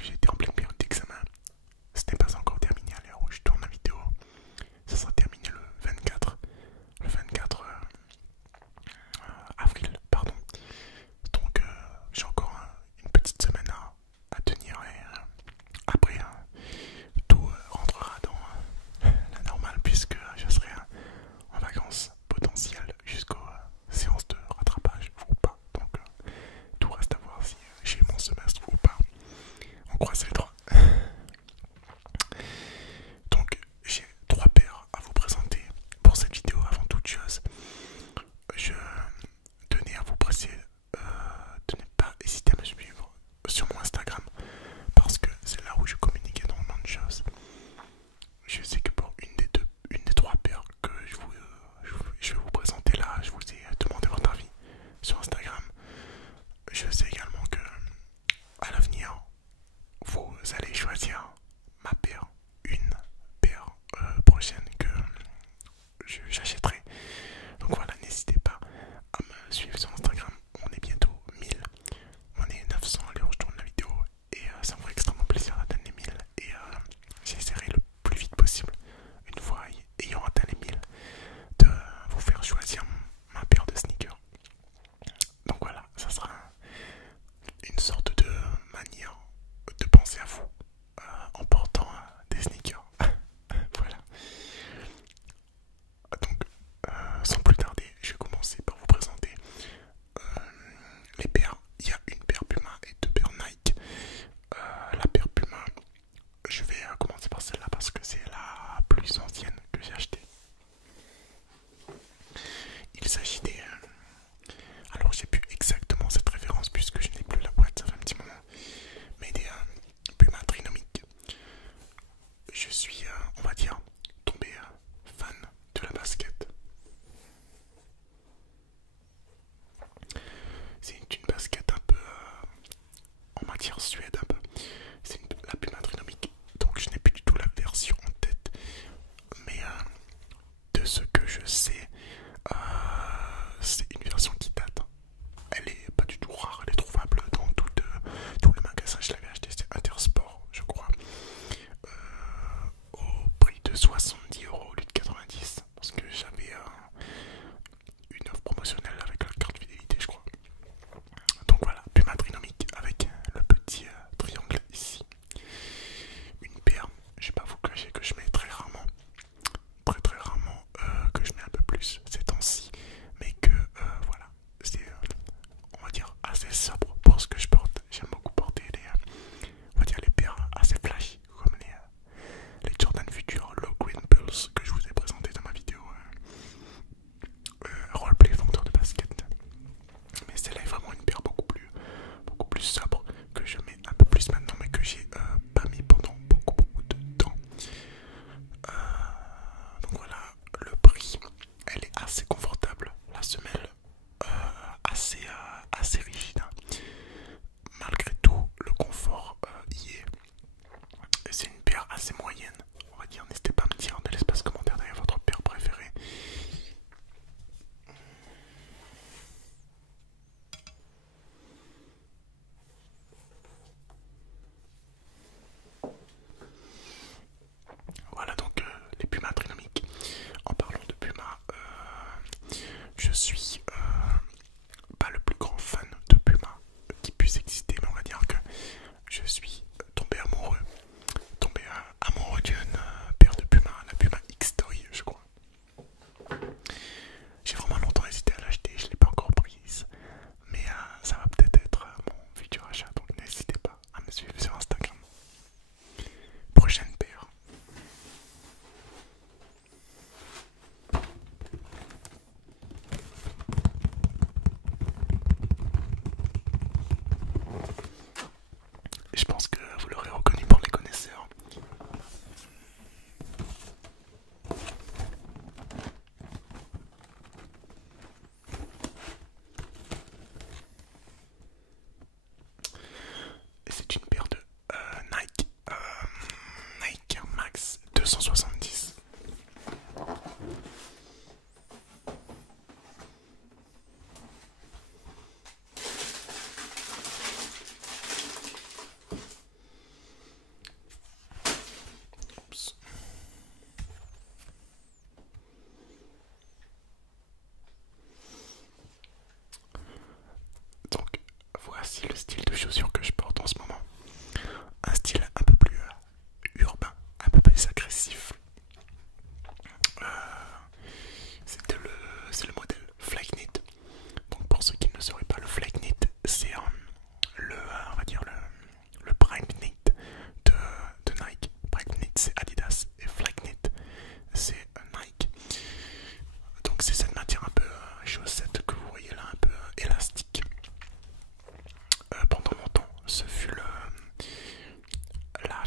que j'étais en pleine période d'examen. Ce n'est pas encore terminé à l'heure où je tourne la vidéo. Ça sera terminé le 24 avril, pardon. Donc j'ai encore une petite semaine à tenir et après tout rentrera dans la normale puisque je serai en vacances potentielles jusqu'aux séances de rattrapage ou pas. Donc tout reste à voir si j'ai mon semestre ou pas. On croise les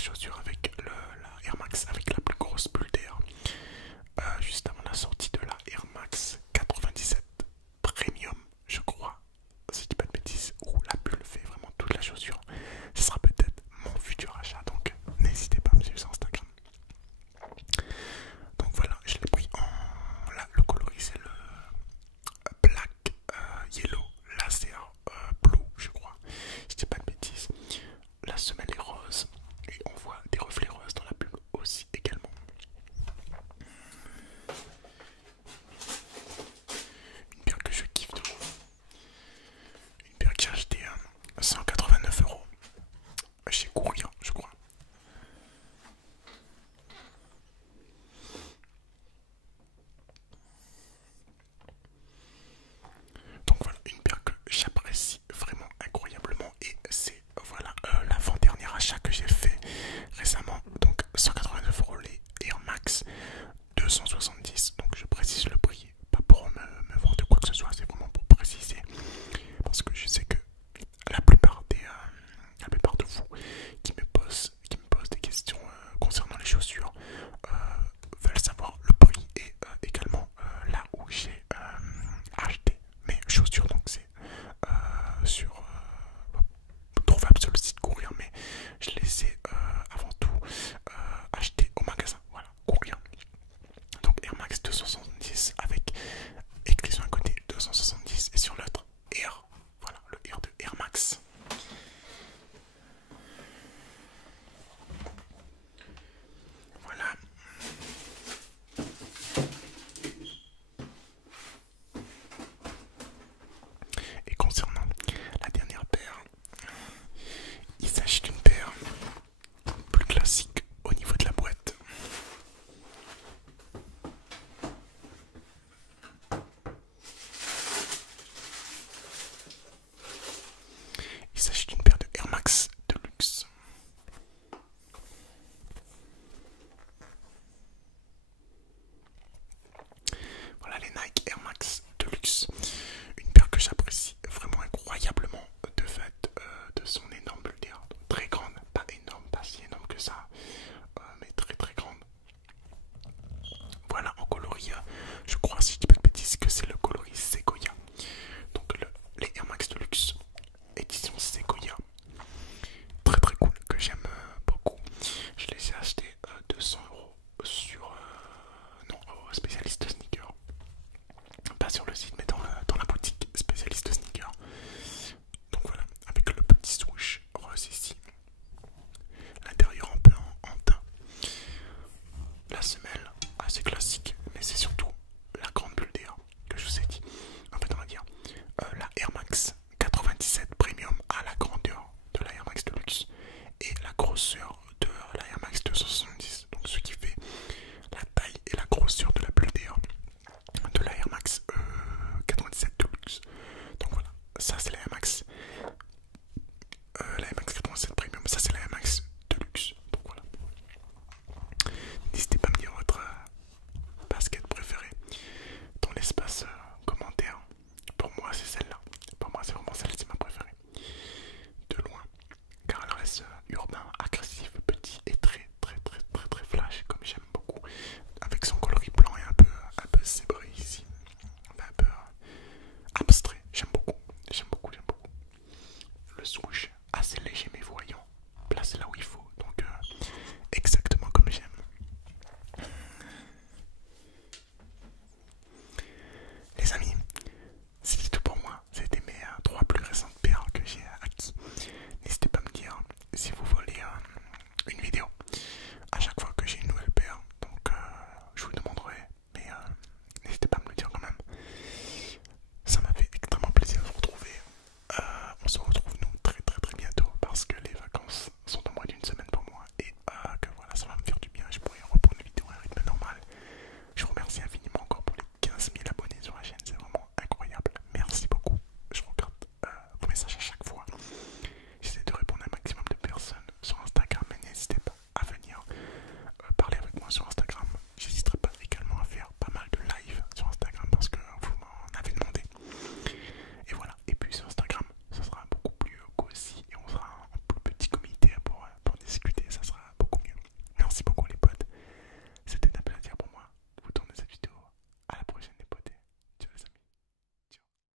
chaussure avec la Air Max avec la plus grosse bulle d'air. Juste avant la sortie de la Air Max 97 Premium, je crois, si je dis pas de bêtises, où la bulle fait vraiment toute la chaussure. Ce sera peut-être mon futur achat, donc n'hésitez pas à me suivre sur Instagram. Donc voilà, je l'ai pris en... Là, le coloris c'est le black, yellow, laser, blue, je crois, si je dis pas de bêtises. La semelle est rose et on voit des reflets roses dans la bulle aussi également. Une paire que je kiffe de ouf. Une paire que j'ai acheté 189 € chez Courir, je crois. Donc voilà, une paire que j'apprécie vraiment incroyablement et c'est voilà l'avant-dernier achat que j'ai fait récemment. Donc 189 € les Air Max 270, donc je précise le prix, pas pour me vendre quoi que ce soit, c'est vraiment pour préciser parce que je sais que la plupart de vous qui me posent des questions concernant les chaussures veulent savoir le prix et également là où j'ai acheté mes chaussures. Donc c'est sur trouvable sur le site Courir, mais je les ai avant tout achetés au magasin, voilà, Courir. Donc Air Max 270 avec écrit sur un côté 270 et sur l'autre Air, voilà, le Air de Air Max. Voilà. Et concernant la dernière paire, il s'agit d'une paire plus classique au niveau de la boîte. Il s'agit d'une paire de Air Max Deluxe. Voilà les Nike Air Max Deluxe. Une paire que j'apprécie vraiment incroyablement de fait de son énorme bulle d'air. Très grande, pas énorme, pas si énorme que ça, mais très très grande. Voilà en coloris, je crois si je dis pas de bêtises que c'est le coloris Sequoia. Donc les Air Max Deluxe édition Sequoia. Très très cool, que j'aime beaucoup. Je les ai achetés 200 € sur au spécialiste sneaker. Pas sur le site mais dans la boutique spécialiste sneaker. Donc voilà, avec le petit swoosh rose ici. L'intérieur un peu en teint. La semelle assez classique, mais c'est surtout la grande bulle d'air que je vous ai dit. En fait on va dire la Air Max 97 Premium a la grandeur de la Air Max Deluxe et la grosseur de la Air Max 270.